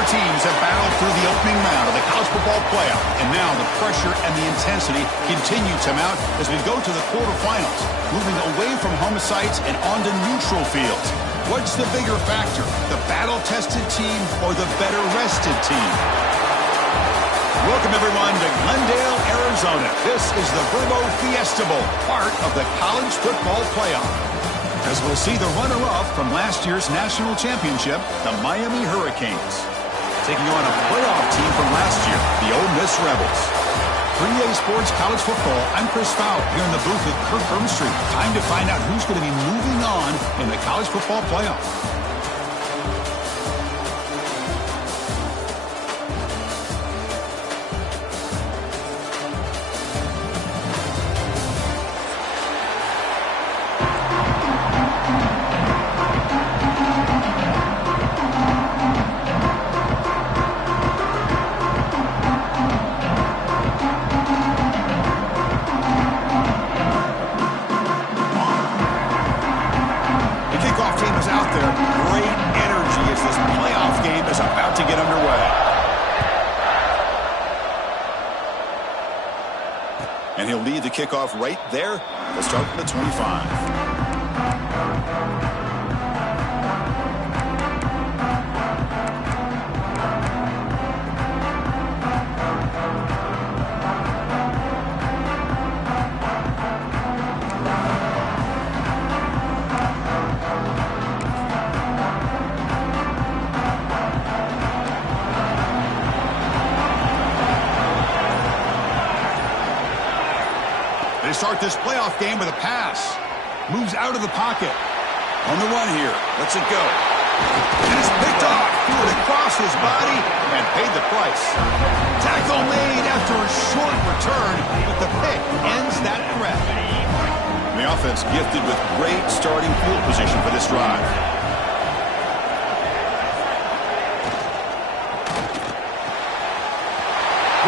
Four teams have battled through the opening round of the college football playoff, and now the pressure and the intensity continue to mount as we go to the quarterfinals, moving away from home sites and onto neutral fields. What's the bigger factor, the battle-tested team or the better-rested team? Welcome, everyone, to Glendale, Arizona. This is the Verbo Fiesta Bowl, part of the college football playoff, as we'll see the runner-up from last year's national championship, the Miami Hurricanes, taking on a playoff team from last year, the Ole Miss Rebels. 3A Sports College Football, I'm Chris Fowler, here in the booth with Kirk Hermstreet. Time to find out who's going to be moving on in the college football playoff. And he'll lead the kickoff right there. We'll start from the 25. They start this playoff game with a pass. Moves out of the pocket. On the run here. Lets it go. And it's picked off. Threw it across his body and paid the price. Tackle made after a short return, but the pick ends that threat. The offense gifted with great starting field position for this drive.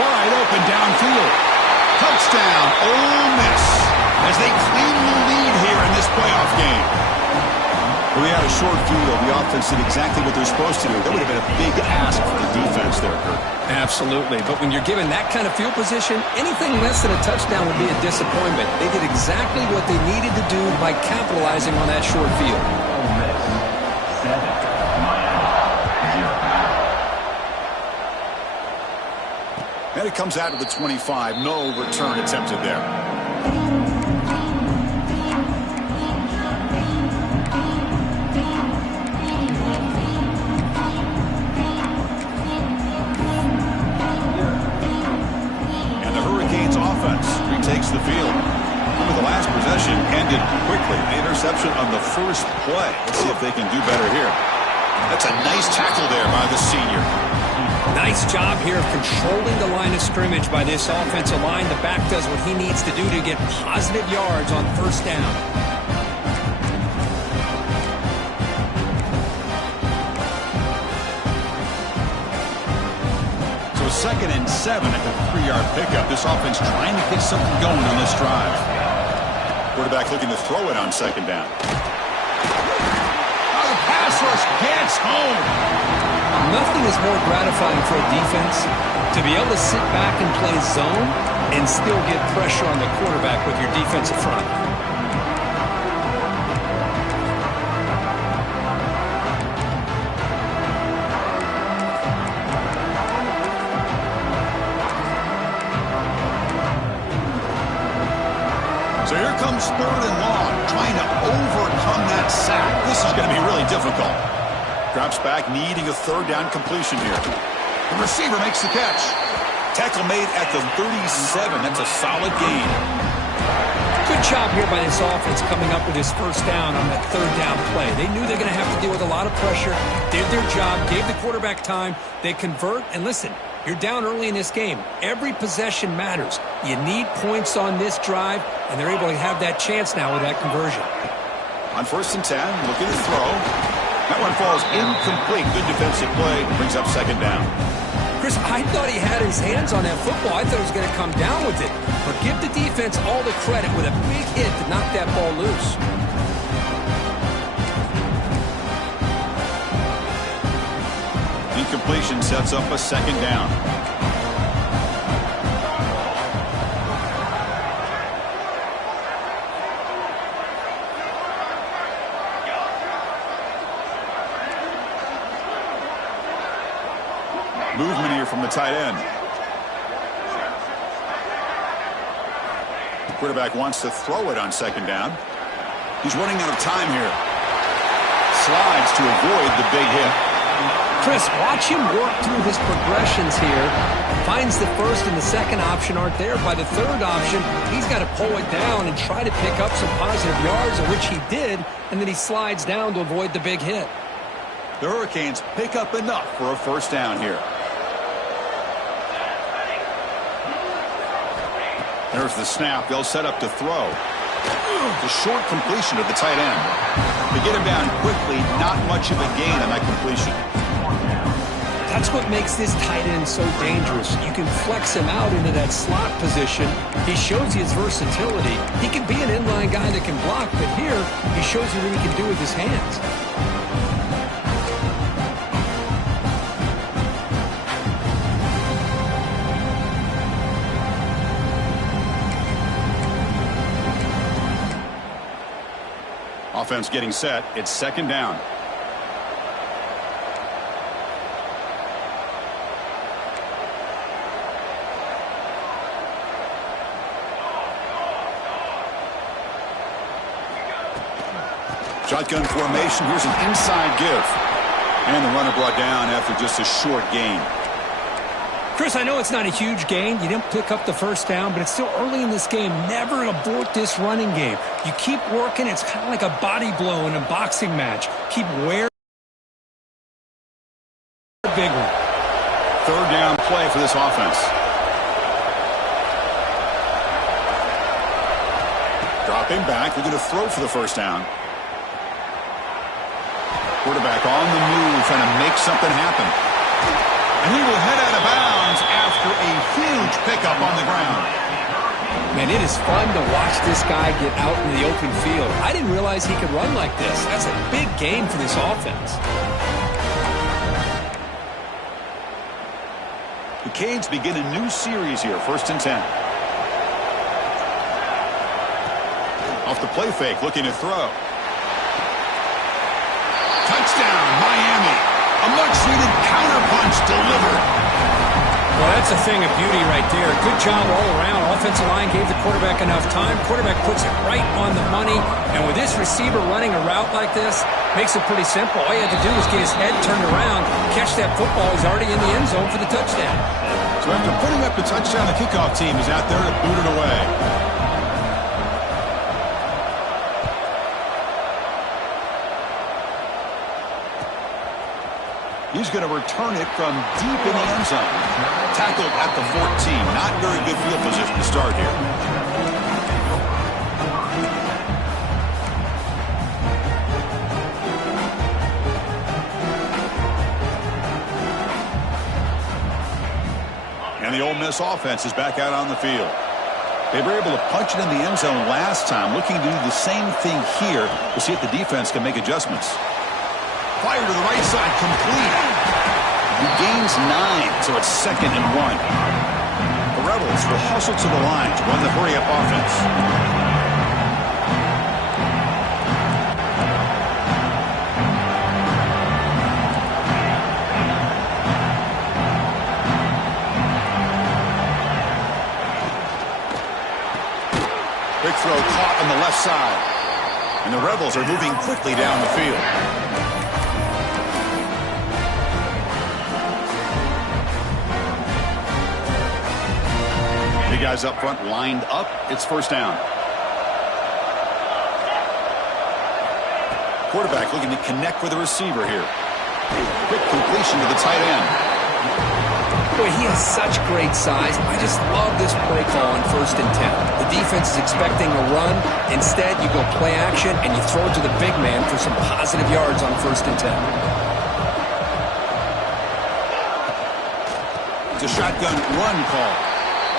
Wide open downfield. Touchdown, Ole Miss, as they claim the lead here in this playoff game. We had a short field. The offense did exactly what they're supposed to do. That would have been a big ask for the defense there, Kurt. Absolutely. But when you're given that kind of field position, anything less than a touchdown would be a disappointment. They did exactly what they needed to do by capitalizing on that short field. Ole Miss, 7, Miami, 0. And it comes out of the 25. No return attempted there. And the Hurricanes offense retakes the field. Remember, the last possession ended quickly. The interception on the first play. Let's see if they can do better here. That's a nice tackle there by the senior. Nice job here of controlling the line of scrimmage by this offensive line. The back does what he needs to do to get positive yards on first down. So 2nd and 7 at the 3-yard pickup. This offense trying to get something going on this drive. Quarterback looking to throw it on 2nd down. Oh, the pass rush gets home. Nothing is more gratifying for a defense to be able to sit back and play zone and still get pressure on the quarterback with your defensive front. So here comes 3rd and long, trying to overcome that sack. This is going to be really difficult. Drops back, needing a 3rd down completion here. The receiver makes the catch. Tackle made at the 37. That's a solid gain. Good job here by this offense coming up with his first down on that 3rd down play. They knew they're going to have to deal with a lot of pressure, did their job, gave the quarterback time. They convert, and listen, you're down early in this game. Every possession matters. You need points on this drive, and they're able to have that chance now with that conversion. On 1st and 10, looking to throw. That one falls incomplete. Good defensive play. Brings up 2nd down. Chris, I thought he had his hands on that football. I thought he was going to come down with it. But give the defense all the credit with a big hit to knock that ball loose. Incomplete completion sets up a second down. Movement here from the tight end. The quarterback wants to throw it on second down. He's running out of time here. Slides to avoid the big hit. Chris, watch him work through his progressions here. Finds the first and the second option aren't there. By the third option, he's got to pull it down and try to pick up some positive yards, of which he did, and then he slides down to avoid the big hit. The Hurricanes pick up enough for a first down here. There's the snap. They'll set up to throw. The short completion to the tight end. They get him down quickly. Not much of a gain on that completion. That's what makes this tight end so dangerous. You can flex him out into that slot position. He shows you his versatility. He can be an inline guy that can block, but here he shows you what he can do with his hands. Offense getting set. It's second down. Shotgun formation. Here's an inside give. And the runner brought down after just a short gain. Chris, I know it's not a huge gain. You didn't pick up the first down, but it's still early in this game. Never abort this running game. You keep working. It's kind of like a body blow in a boxing match. Keep wearing a big one. Third down play for this offense. Dropping back. They're going to throw for the first down. Quarterback on the move, trying to make something happen. And he will head out of bounds after a huge pickup on the ground. Man, it is fun to watch this guy get out in the open field. I didn't realize he could run like this. That's a big game for this offense. The Canes begin a new series here, 1st and 10. Off the play fake, looking to throw. Touchdown, Miami. A much-needed counterpunch delivered. Well, that's a thing of beauty right there. Good job all around. Offensive line gave the quarterback enough time. Quarterback puts it right on the money. And with this receiver running a route like this, makes it pretty simple. All you had to do was get his head turned around, catch that football. He's already in the end zone for the touchdown. So after putting up the touchdown, the kickoff team is out there to boot it away. He's going to return it from deep in the end zone. Tackled at the 14. Not very good field position to start here. And the Ole Miss offense is back out on the field. They were able to punch it in the end zone last time. Looking to do the same thing here to see if the defense can make adjustments. Fire to the right side, complete. He gains 9, so it's 2nd and 1. The Rebels will hustle to the line to run the hurry-up offense. Quick throw caught on the left side. And the Rebels are moving quickly down the field. Guys up front lined up. It's first down. Quarterback looking to connect with the receiver here. Quick completion to the tight end. Boy, he has such great size. I just love this play call on 1st and 10. The defense is expecting a run. Instead, you go play action and you throw it to the big man for some positive yards on 1st and 10. It's a shotgun run call.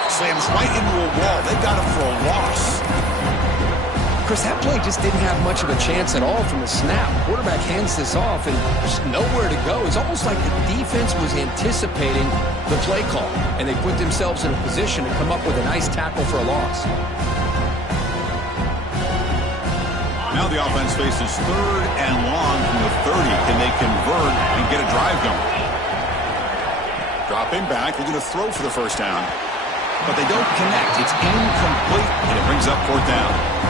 Slams right into a wall. They got him for a loss. Chris, that play just didn't have much of a chance at all from the snap. Quarterback hands this off, and there's nowhere to go. It's almost like the defense was anticipating the play call, and they put themselves in a position to come up with a nice tackle for a loss. Now the offense faces 3rd and long from the 30. Can they convert and get a drive going? Dropping back, looking to throw for the first down. But they don't connect. It's incomplete, and it brings up 4th down.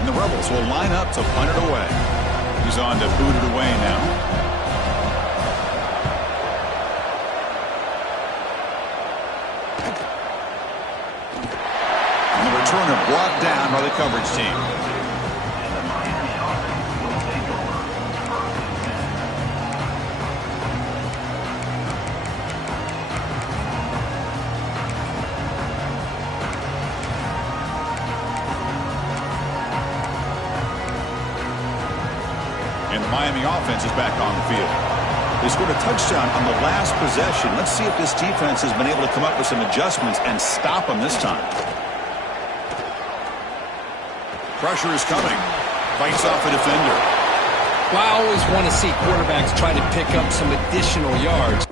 And the Rebels will line up to punt it away. He's on to boot it away now. And the returner brought down by the coverage team. And the Miami offense is back on the field. They scored a touchdown on the last possession. Let's see if this defense has been able to come up with some adjustments and stop them this time. Pressure is coming. Fights off a defender. Well, I always want to see quarterbacks try to pick up some additional yards.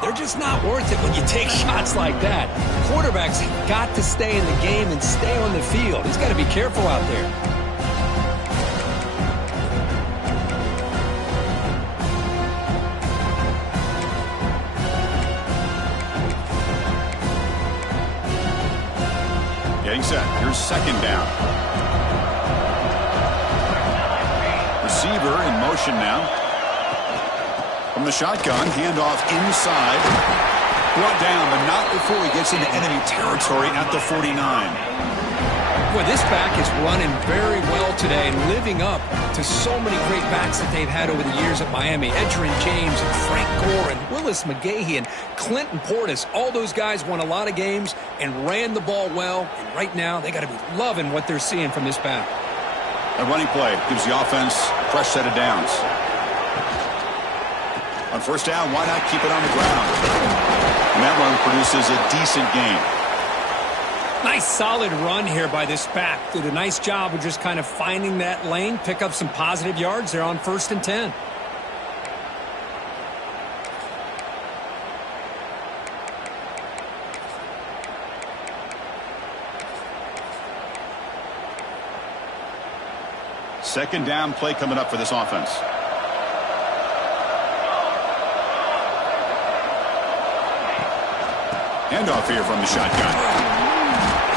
They're just not worth it when you take shots like that. Quarterbacks got to stay in the game and stay on the field. He's got to be careful out there. Getting set. Here's 2nd down. Receiver in motion now. From the shotgun, handoff inside. Brought down, but not before he gets into enemy territory at the 49. Boy, this back is running very well today and living up to so many great backs that they've had over the years at Miami. Edgerrin James and Frank Gore and Willis McGahee and Clinton Portis. All those guys won a lot of games and ran the ball well. And right now, they got to be loving what they're seeing from this back. A running play gives the offense a fresh set of downs. On 1st down, why not keep it on the ground? And that run produces a decent gain. Nice solid run here by this back. Did a nice job of just kind of finding that lane, pick up some positive yards there on 1st and 10. Second down play coming up for this offense. Handoff here from the shotgun.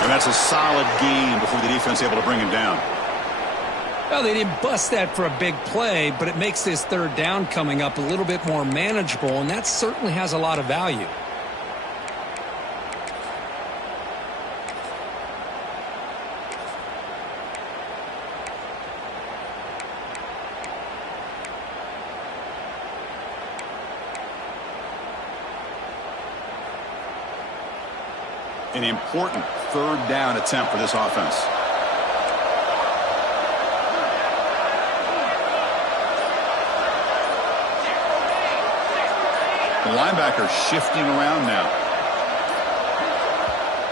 And that's a solid gain before the defense able to bring him down. Well, they didn't bust that for a big play, but it makes this 3rd down coming up a little bit more manageable, and that certainly has a lot of value. An important 3rd down attempt for this offense. The linebacker shifting around now.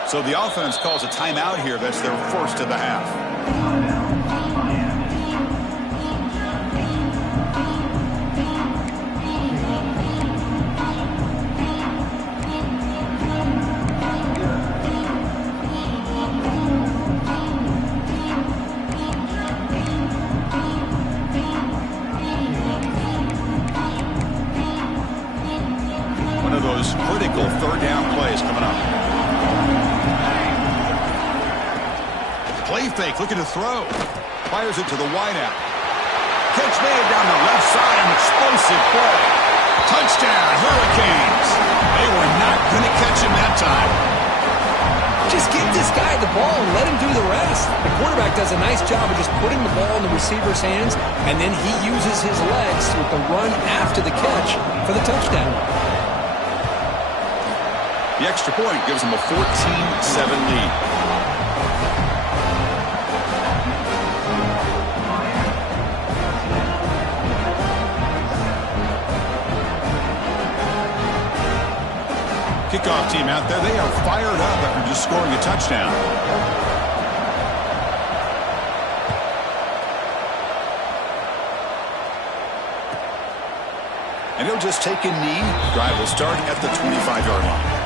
So the offense calls a timeout here. That's their first of the half. Critical 3rd down plays coming up. Play fake, looking to throw. Fires it to the wideout. Catch made down the left side, an explosive play. Touchdown, Hurricanes. They were not going to catch him that time. Just give this guy the ball and let him do the rest. The quarterback does a nice job of just putting the ball in the receiver's hands, and then he uses his legs with the run after the catch for the touchdown. The extra point gives them a 14-7 lead. Kickoff team out there. They are fired up after just scoring a touchdown. And he'll just take a knee. Drive will start at the 25-yard line.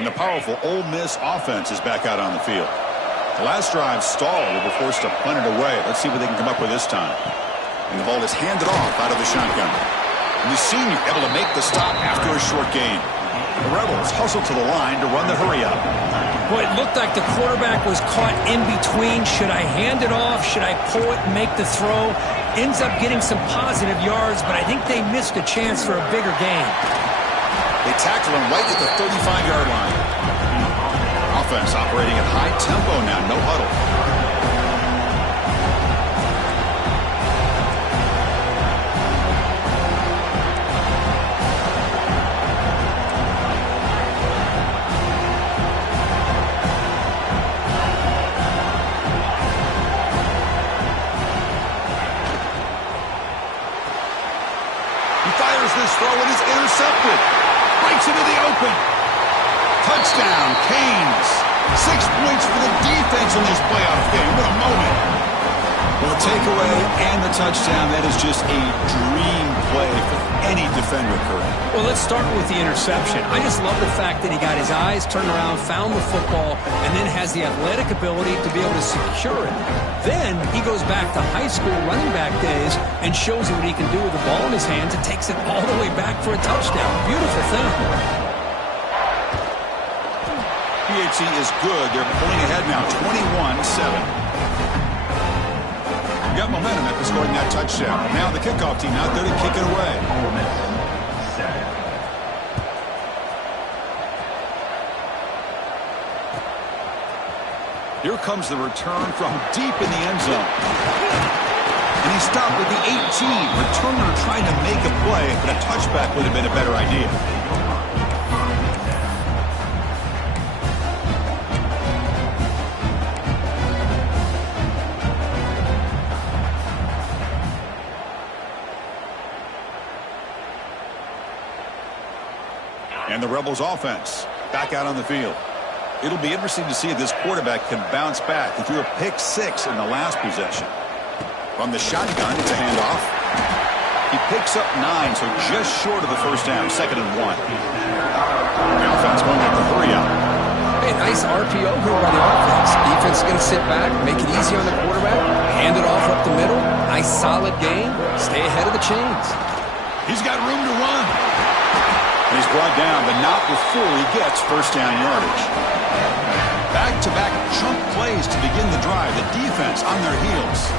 And the powerful Ole Miss offense is back out on the field. The last drive stalled. They were forced to punt it away. Let's see what they can come up with this time. And the ball is handed off out of the shotgun. And the senior able to make the stop after a short gain. The Rebels hustle to the line to run the hurry up. Well, it looked like the quarterback was caught in between. Should I hand it off? Should I pull it and make the throw? Ends up getting some positive yards, but I think they missed a chance for a bigger gain. They tackle him right at the 35-yard line. Offense operating at high tempo now, no huddle. He fires this throw and is intercepted. Breaks into the open. Touchdown, Canes. 6 points for the defense in this playoff game. What a moment. Well, the takeaway and the touchdown, that is just a dream play for any defender, Kurt. Well, let's start with the interception. I just love the fact that he got his eyes turned around, found the football, and then has the athletic ability to be able to secure it. Then he goes back to high school running back days and shows you what he can do with the ball in his hands and takes it all the way back for a touchdown. Beautiful thing. PHC is good. They're pulling ahead now, 21-7. Got momentum after scoring that touchdown. Now the kickoff team out there to kick it away. Ole Miss, 7. Here comes the return from deep in the end zone. And he stopped at the 18. Returner trying to make a play, but a touchback would have been a better idea. And the Rebels offense back out on the field. It'll be interesting to see if this quarterback can bounce back. He threw a pick-6 in the last possession. From the shotgun, it's a handoff. He picks up 9, so just short of the first down, 2nd and 1. The offense going with the hurry up. Hey, nice RPO here by the offense. Defense is going to sit back, make it easy on the quarterback, hand it off up the middle. Nice solid game. Stay ahead of the chains. He's got room to run. And he's brought down, but not before he gets first down yardage. Back-to-back chunk plays to begin the drive. The defense on their heels.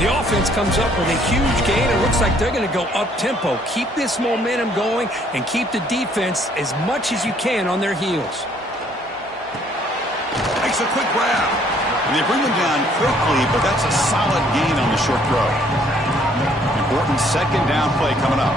The offense comes up with a huge gain. It looks like they're going to go up-tempo. Keep this momentum going and keep the defense as much as you can on their heels. Makes a quick grab. And they bring him down quickly, but that's a solid gain on the short throw. Important second down play coming up.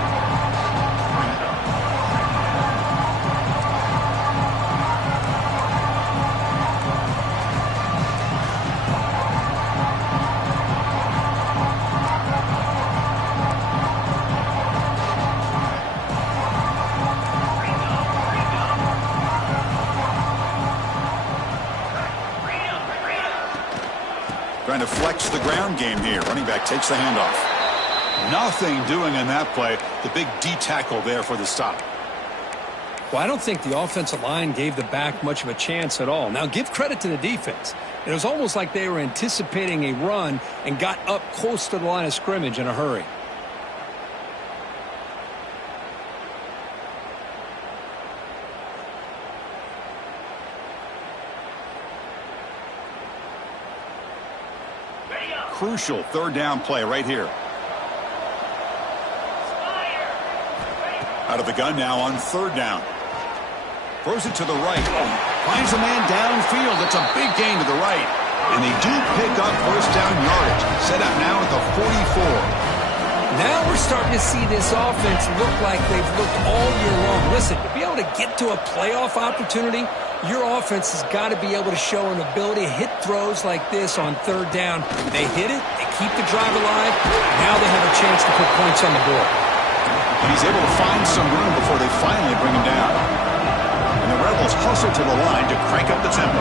Trying to flex the ground game here. Running back takes the handoff. Nothing doing in that play. The big D tackle there for the stop. Well, I don't think the offensive line gave the back much of a chance at all. Now, give credit to the defense. It was almost like they were anticipating a run and got up close to the line of scrimmage in a hurry. crucial third down play right here. Out of the gun now on third down. Throws it to the right. Finds a man downfield. It's a big gain to the right. And they do pick up first down yardage. Set up now at the 44. Now we're starting to see this offense look like they've looked all year long. Listen, to be able to get to a playoff opportunity, your offense has got to be able to show an ability to hit throws like this on third down. They hit it, they keep the drive alive. Now they have a chance to put points on the board. And he's able to find some room before they finally bring him down. And the Rebels hustle to the line to crank up the tempo.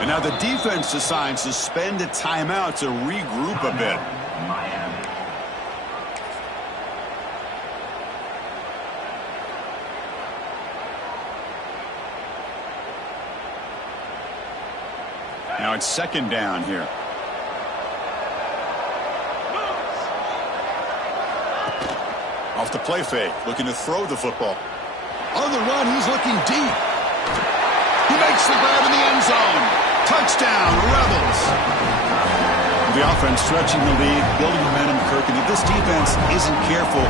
And now the defense decides to spend a timeout to regroup a bit. Now it's second down here. Off the play fake, looking to throw the football. On the run, he's looking deep. He makes the grab in the end zone. Touchdown, Rebels. The offense stretching the lead, building momentum, Kirk. And if this defense isn't careful,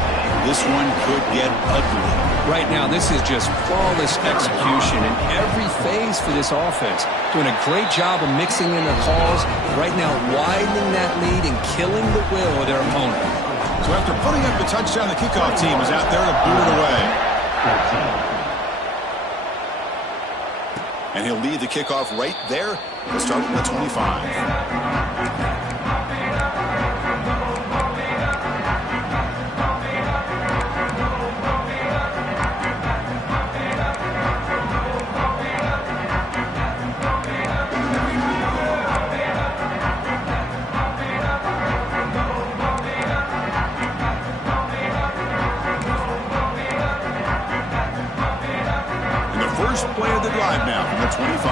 this one could get ugly. Right now, this is just flawless execution in every phase for this offense. Doing a great job of mixing in the calls. Right now, widening that lead and killing the will of their opponent. So after putting up the touchdown, the kickoff team is out there to boot it away. And he'll lead the kickoff right there. We'll start from the 25. Play of the drive now from the 25.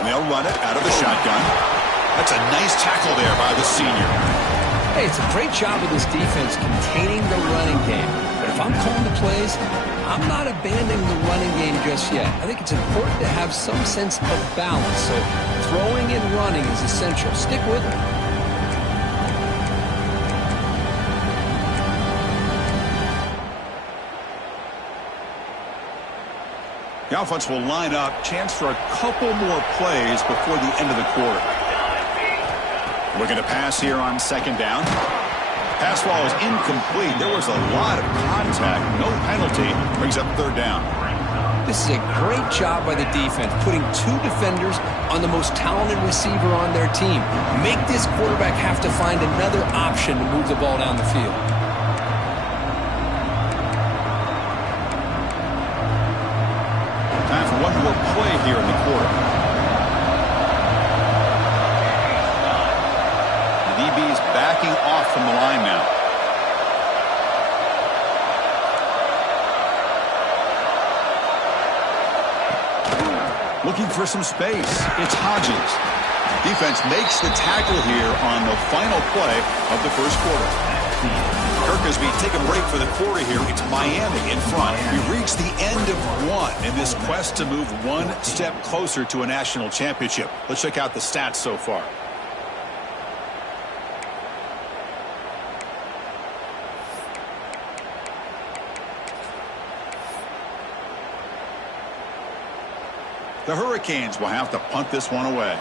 And they'll run it out of the shotgun. That's a nice tackle there by the senior. Hey, it's a great job of this defense containing the running game. But if I'm calling the plays, I'm not abandoning the running game just yet. I think it's important to have some sense of balance. So throwing and running is essential. Stick with it. The offense will line up. Chance for a couple more plays before the end of the quarter. Looking to pass here on second down. Pass ball is incomplete. There was a lot of contact. No penalty. Brings up third down. This is a great job by the defense, putting two defenders on the most talented receiver on their team. Make this quarterback have to find another option to move the ball down the field. Time for one more play here in the quarter. The DB is backing off from the line now. Looking for some space. It's Hodges. Defense makes the tackle here on the final play of the first quarter. Kirk, as we take a break for the quarter here, it's Miami in front. We reach the end of one in this quest to move one step closer to a national championship. Let's check out the stats so far. The Hurricanes will have to punt this one away.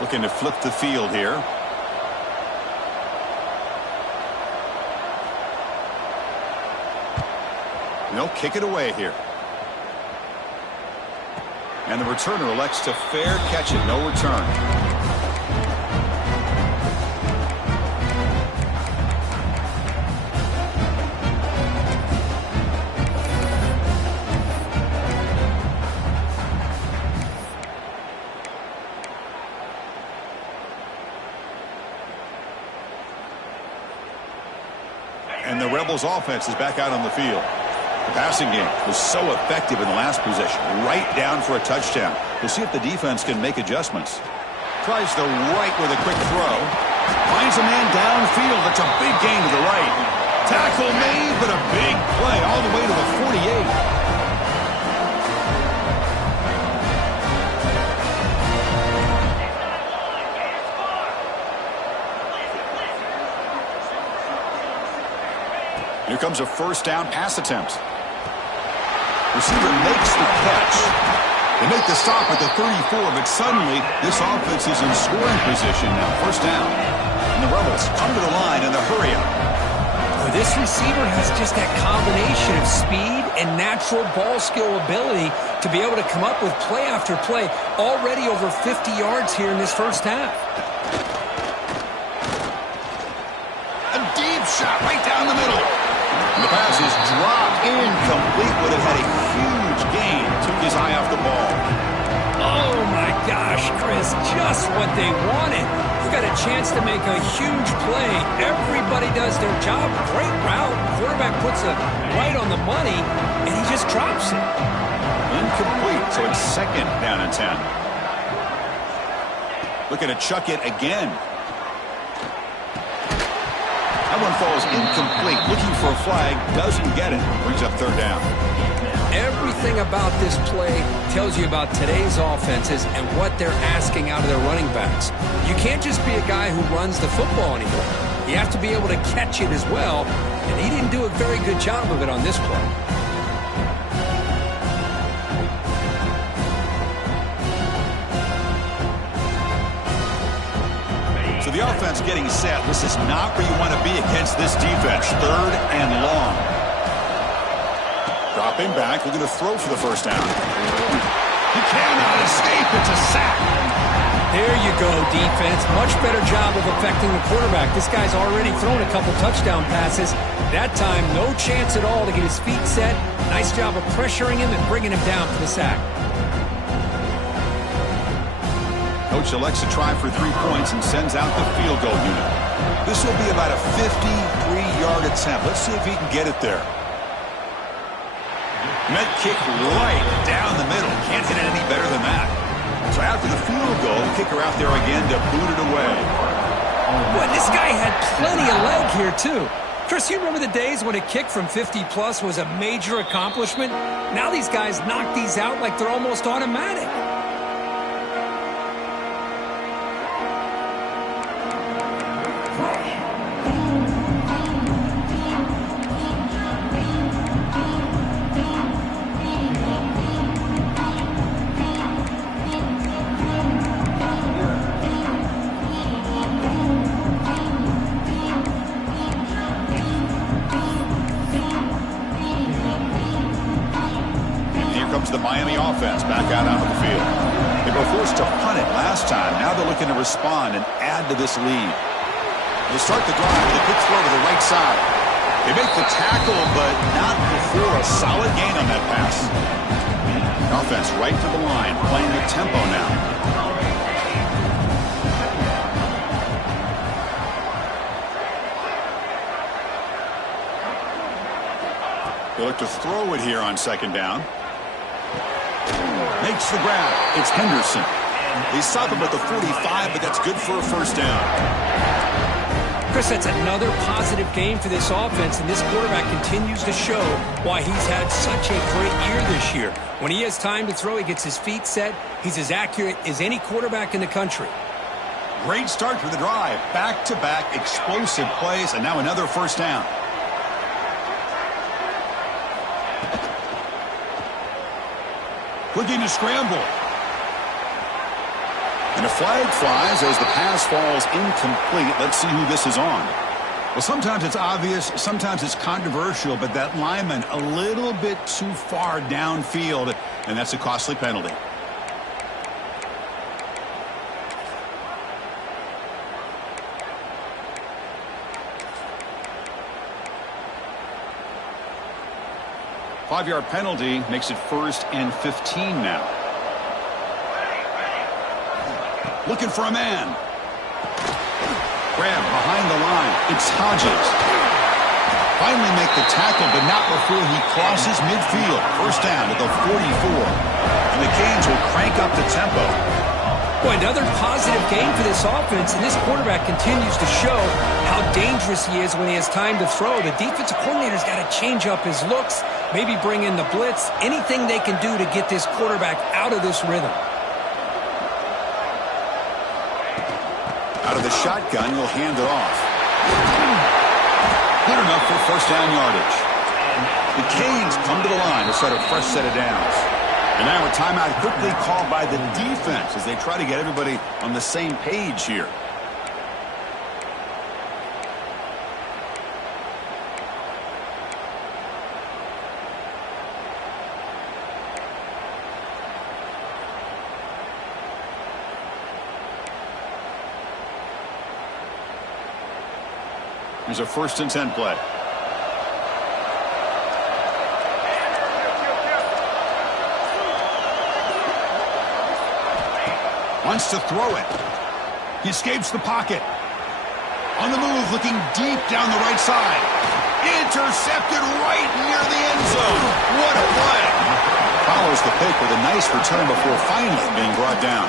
Looking to flip the field here. They'll kick it away here. And the returner elects to fair catch it. No return. And the Rebels offense is back out on the field. The passing game was so effective in the last possession, right down for a touchdown. We'll see if the defense can make adjustments. Tries the right with a quick throw. Finds a man downfield. That's a big gain to the right. Tackle made, but a big play all the way to the 48. Here comes a first down pass attempt. Receiver makes the catch. They make the stop at the 34, but suddenly this offense is in scoring position now. First down. And the Rebels come to the line in the hurry-up. This receiver has just that combination of speed and natural ball skill ability to be able to come up with play after play. Already over 50 yards here in this first half. A deep shot right down the middle. And the pass is dropped incomplete, but it had a huge gain. Took his eye off the ball. Oh, my gosh, Chris, just what they wanted. You got a chance to make a huge play. Everybody does their job. Great route. Quarterback puts it right on the money, and he just drops it. Incomplete, so it's second down and 10. Looking to chuck it again. That one falls incomplete. Looking for a flag. Doesn't get it. Brings up third down. Everything about this play tells you about today's offenses and what they're asking out of their running backs. You can't just be a guy who runs the football anymore. You have to be able to catch it as well, and he didn't do a very good job of it on this play. So the offense getting set. This is not where you want to be against this defense. Third and long. Dropping back, looking to throw for the first down. He cannot escape. It's a sack. There you go, defense. Much better job of affecting the quarterback. This guy's already thrown a couple touchdown passes. That time, no chance at all to get his feet set. Nice job of pressuring him and bringing him down for the sack. Coach elects to try for 3 points and sends out the field goal unit. This will be about a 53-yard attempt. Let's see if he can get it there. Met kick right down the middle. Can't hit it any better than that. So after the field goal, kicker out there again to boot it away. Boy, this guy had plenty of leg here, too. Chris, you remember the days when a kick from 50-plus was a major accomplishment? Now these guys knock these out like they're almost automatic. The Miami offense back out onto the field. They were forced to punt it last time. Now they're looking to respond and add to this lead. They start the drive with a quick throw to the right side. They make the tackle, but not before a solid gain on that pass. Offense right to the line, playing the tempo now. They look to throw it here on second down. Makes the grab. It's Henderson. They stop him at the 45, but that's good for a first down. Chris, that's another positive game for this offense, and this quarterback continues to show why he's had such a great year this year. When he has time to throw, he gets his feet set. He's as accurate as any quarterback in the country. Great start to the drive. Back-to-back explosive plays, and now another first down. Looking to scramble. And a flag flies as the pass falls incomplete. Let's see who this is on. Well, sometimes it's obvious, sometimes it's controversial, but that lineman a little bit too far downfield, and that's a costly penalty. Five-yard penalty makes it 1st and 15 now. Looking for a man. Grab behind the line. It's Hodges. Finally make the tackle, but not before he crosses midfield. First down at the 44. And the Canes will crank up the tempo. Boy, another positive game for this offense, and this quarterback continues to show how dangerous he is when he has time to throw. The defensive coordinator's got to change up his looks, maybe bring in the blitz, anything they can do to get this quarterback out of this rhythm. Out of the shotgun, he'll hand it off. Good enough for first down yardage. The Canes come to the line to start a fresh set of downs. And now a timeout quickly called by the defense as they try to get everybody on the same page here. Here's a 1st and 10 play. Wants to throw it. He escapes the pocket. On the move, looking deep down the right side. Intercepted right near the end zone. What a play. Follows the pick with a nice return before finally being brought down.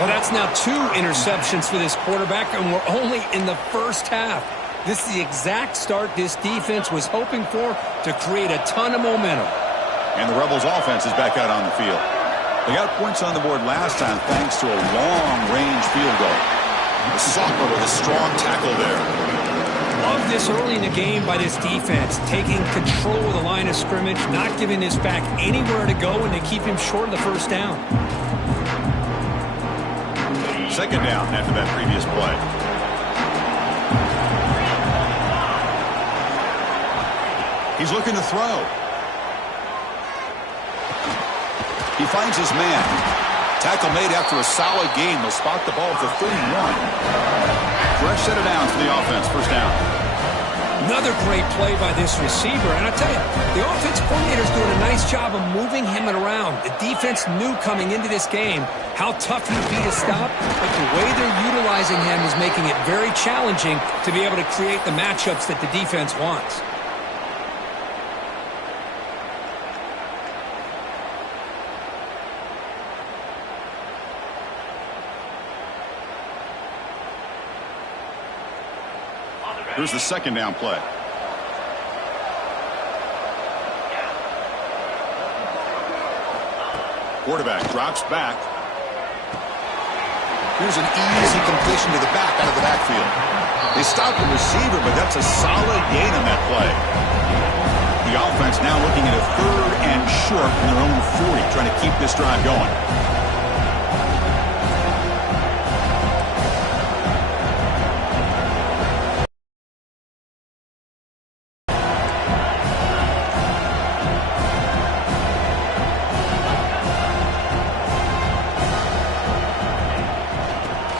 Well, that's now 2 interceptions for this quarterback, and we're only in the first half. This is the exact start this defense was hoping for to create a ton of momentum. And the Rebels offense is back out on the field. They got points on the board last time thanks to a long-range field goal. The Sophomore with a strong tackle there. Love this early in the game by this defense, taking control of the line of scrimmage, not giving this back anywhere to go, and they keep him short of the first down. 2nd down after that previous play. He's looking to throw. He finds his man. Tackle made after a solid gain. They'll spot the ball at the 31. Fresh set of downs for the offense. First down. Another great play by this receiver. And I tell you, the offense coordinator's doing a nice job of moving him around. The defense knew coming into this game how tough he'd be to stop, but the way they're utilizing him is making it very challenging to be able to create the matchups that the defense wants. Here's the 2nd down play. Quarterback drops back. Here's an easy completion to the back out of the backfield. They stop the receiver, but that's a solid gain on that play. The offense now looking at a 3rd and short from their own 40, trying to keep this drive going.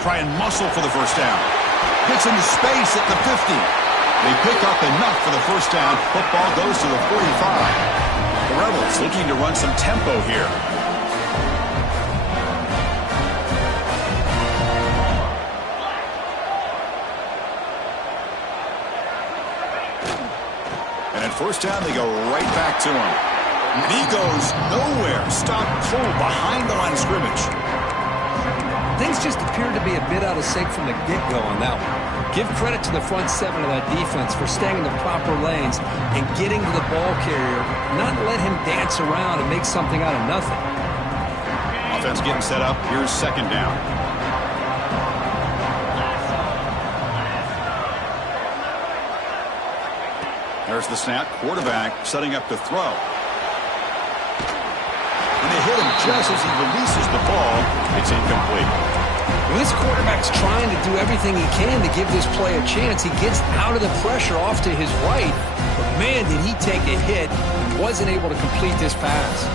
Try and muscle for the first down. Gets into space at the 50. They pick up enough for the first down. Football goes to the 45. The Rebels looking to run some tempo here. And at first down, they go right back to him. And he goes nowhere. Stop cold behind the line of scrimmage. Things just appeared to be a bit out of sync from the get-go on that one. Give credit to the front 7 of that defense for staying in the proper lanes and getting to the ball carrier, not let him dance around and make something out of nothing. Offense getting set up. Here's 2nd down. There's the snap. Quarterback setting up to throw. And they hit him just as he releases the ball. It's incomplete. When this quarterback's trying to do everything he can to give this play a chance, he gets out of the pressure off to his right. But, man, did he take a hit and wasn't able to complete this pass.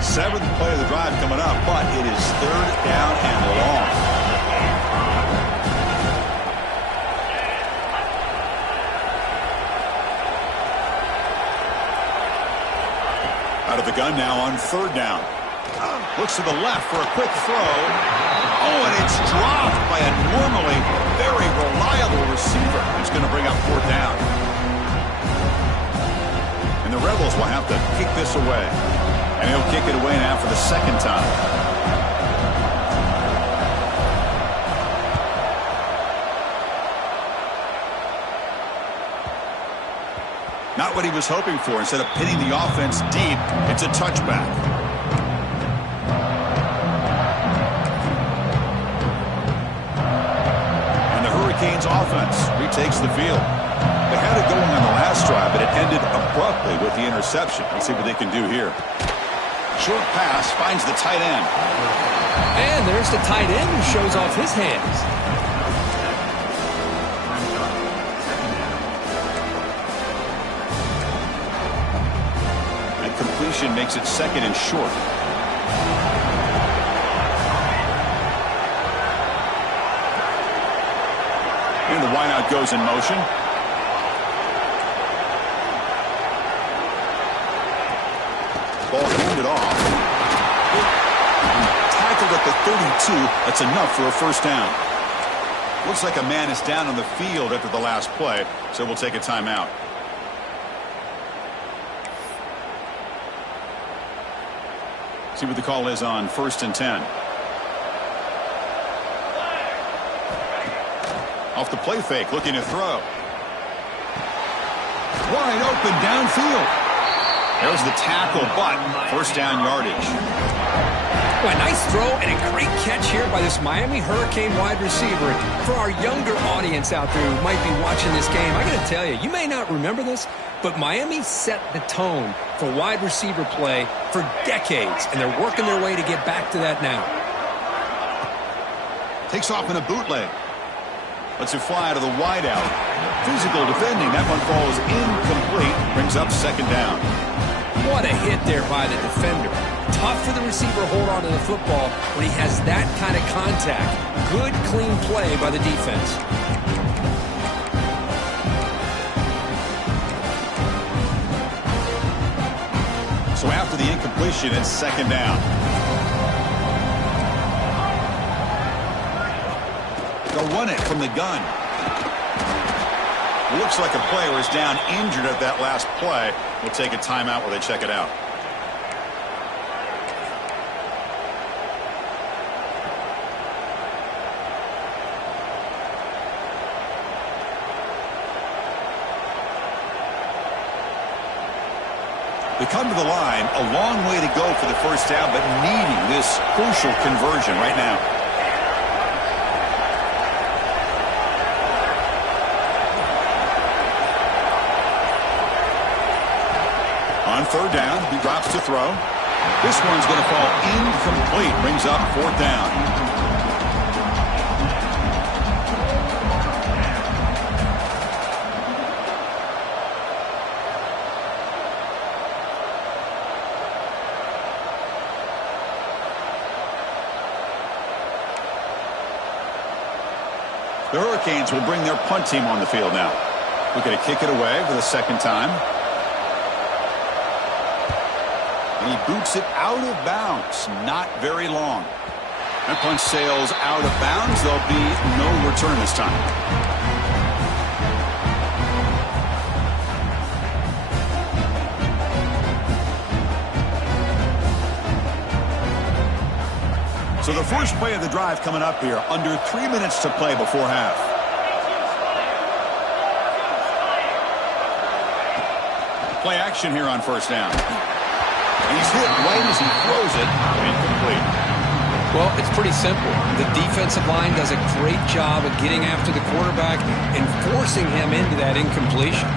Seventh play of the drive coming up, but it is 3rd down and long. Out of the gun now on 3rd down. Looks to the left for a quick throw. Oh, and it's dropped by a normally very reliable receiver. He's going to bring up fourth down. And the Rebels will have to kick this away. And he'll kick it away now for the second time. Not what he was hoping for. Instead of pinning the offense deep, it's a touchback. And the Hurricanes offense retakes the field. They had it going on the last drive, but it ended abruptly with the interception. Let's see what they can do here. Short pass finds the tight end. And there's the tight end who shows off his hands. Completion makes it second and short. And the wideout goes in motion. Ball handed off. Tackled at the 32. That's enough for a first down. Looks like a man is down on the field after the last play, so we'll take a timeout. See what the call is on 1st and 10. Off the play fake, looking to throw. Wide open downfield. There's the tackle, but first down yardage. Well, a nice throw and a great catch here by this Miami Hurricane wide receiver. For our younger audience out there who might be watching this game, I got to tell you, you may not remember this, but Miami set the tone for wide receiver play for decades, and they're working their way to get back to that now. Takes off in a bootleg. Lets it fly to the wideout. Physical defending. That one falls incomplete. Brings up second down. What a hit there by the defender. Tough for the receiver to hold on to the football when he has that kind of contact. Good, clean play by the defense. So after the incompletion, it's second down. They'll run it from the gun. It looks like a player is down injured at that last play. We'll take a timeout while they check it out. They come to the line, a long way to go for the first down, but needing this crucial conversion right now. On third down, he drops to throw. This one's going to fall incomplete, brings up fourth down. The Hurricanes will bring their punt team on the field now. Looking to kick it away for the second time. And he boots it out of bounds. Not very long. That punt sails out of bounds. There'll be no return this time. So the first play of the drive coming up here. Under 3 minutes to play before half. Play action here on first down. And he's hit right as he throws it. Incomplete. Well, it's pretty simple. The defensive line does a great job of getting after the quarterback and forcing him into that incompletion.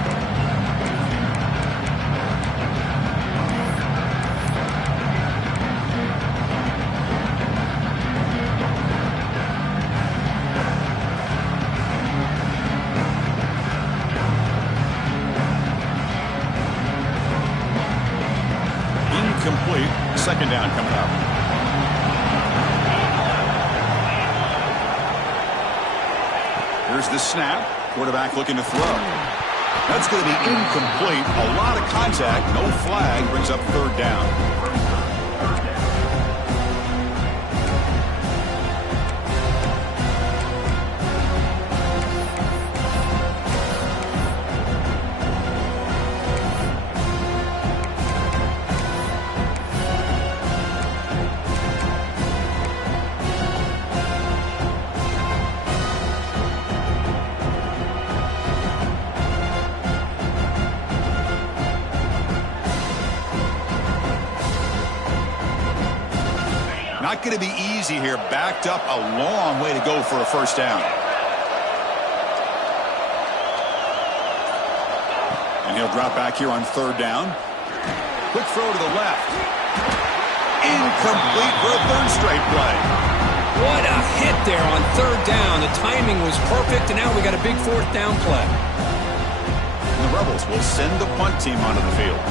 Complete. Second down coming up. Here's the snap. Quarterback looking to throw. That's going to be incomplete. A lot of contact. No flag. Brings up third down. not going to be easy here. Backed up a long way to go for a first down. And he'll drop back here on third down. Quick throw to the left. Incomplete for a third straight play. What a hit there on third down. The timing was perfect, and now we got a big fourth down play. And the Rebels will send the punt team onto the field.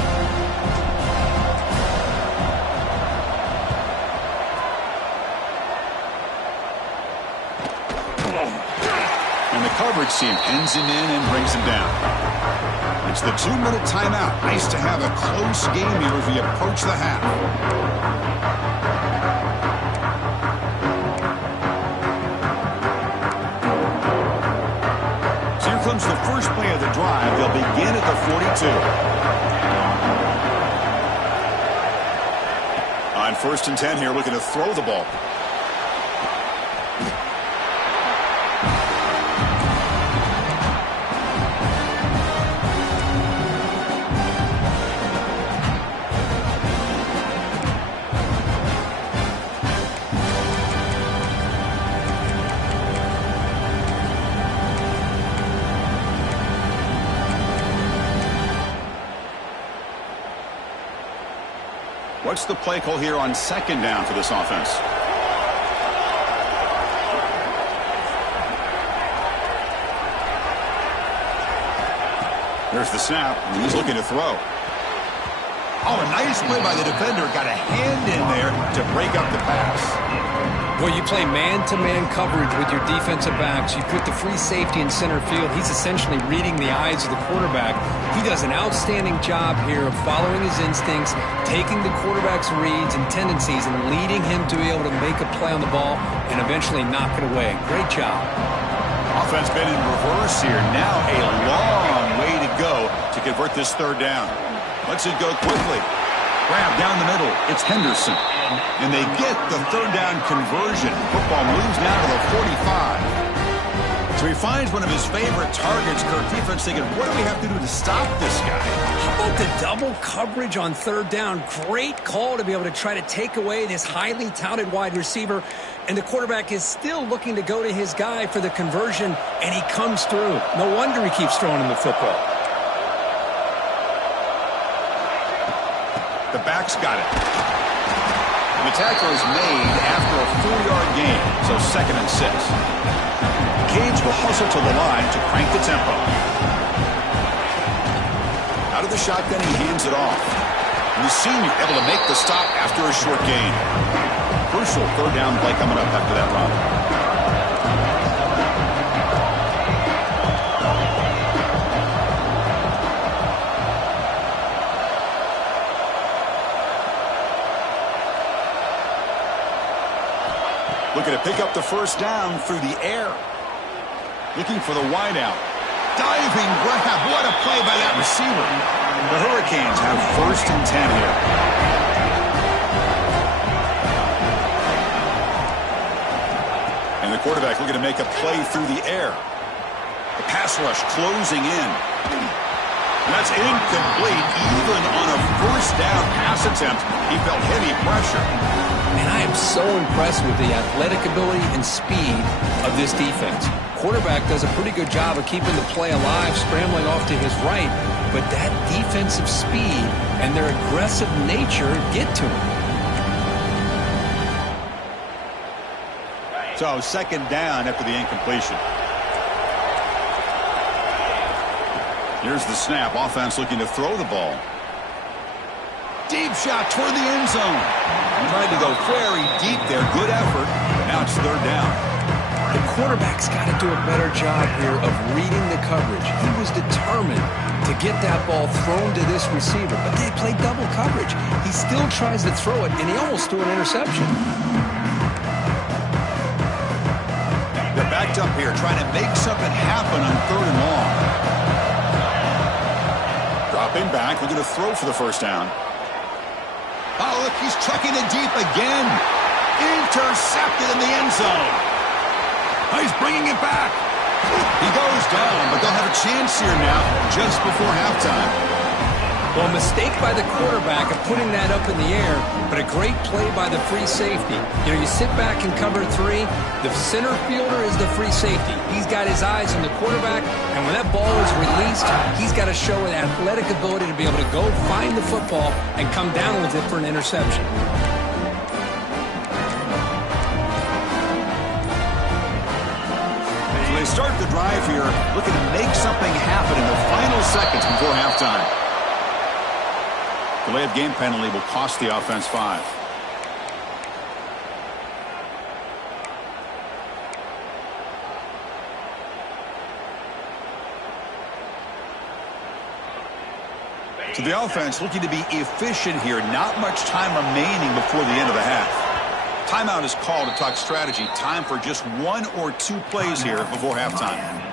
And the coverage team pins him in and brings him down. It's the 2-minute timeout. Nice to have a close game here as we approach the half. So here comes the first play of the drive. They'll begin at the 42. On 1st and 10 here, looking to throw the ball. What's the play call here on 2nd down for this offense? There's the snap, and he's looking to throw. Oh, a nice play by the defender. Got a hand in there to break up the pass. Well, you play man-to-man coverage with your defensive backs. You put the free safety in center field. He's essentially reading the eyes of the quarterback. He does an outstanding job here of following his instincts, taking the quarterback's reads and tendencies, and leading him to be able to make a play on the ball and eventually knock it away. Great job. Offense been in reverse here. Now a long way to go to convert this third down. Lets it go quickly. Grab down the middle. It's Henderson. And they get the third down conversion. Football moves now to the 45. So he finds one of his favorite targets. Kirk defense thinking, what do we have to do to stop this guy? How about the double coverage on third down? Great call to be able to try to take away this highly touted wide receiver. And the quarterback is still looking to go to his guy for the conversion, and he comes through. No wonder he keeps throwing him the football. The back's got it. And the tackle is made after a 4-yard gain, so 2nd and 6. Canes will hustle to the line to crank the tempo. Out of the shotgun, he hands it off. And the senior able to make the stop after a short gain. Crucial third down play coming up after that run. Looking to pick up the first down through the air. Looking for the wideout. Diving grab. What a play by that receiver. The Hurricanes have 1st and 10 here. And the quarterback looking to make a play through the air. The pass rush closing in. And that's incomplete. Even on a first down pass attempt, he felt heavy pressure. And I am so impressed with the athletic ability and speed of this defense. Quarterback does a pretty good job of keeping the play alive, scrambling off to his right, but that defensive speed and their aggressive nature get to him. So 2nd down after the incompletion. Here's the snap. Offense looking to throw the ball. Deep shot toward the end zone. Tried to go very deep there. Good effort. But now it's third down. The quarterback's got to do a better job here of reading the coverage. He was determined to get that ball thrown to this receiver, but they played double coverage. He still tries to throw it, and he almost threw an interception. They're backed up here trying to make something happen on 3rd and long. Dropping back, looking to throw for the first down. Oh, look, he's trucking it deep again. Intercepted in the end zone. Oh, he's bringing it back. He goes down, but they'll have a chance here now just before halftime. Well, a mistake by the quarterback of putting that up in the air, but a great play by the free safety. You know, you sit back and cover 3. The center fielder is the free safety. He's got his eyes on the quarterback, and when that ball is released, he's got to show an athletic ability to be able to go find the football and come down with it for an interception. So they start the drive here, looking to make something happen in the final seconds before halftime. Delay of game penalty will cost the offense 5. So the offense looking to be efficient here. Not much time remaining before the end of the half. Timeout is called to talk strategy. Time for just 1 or 2 plays here before halftime.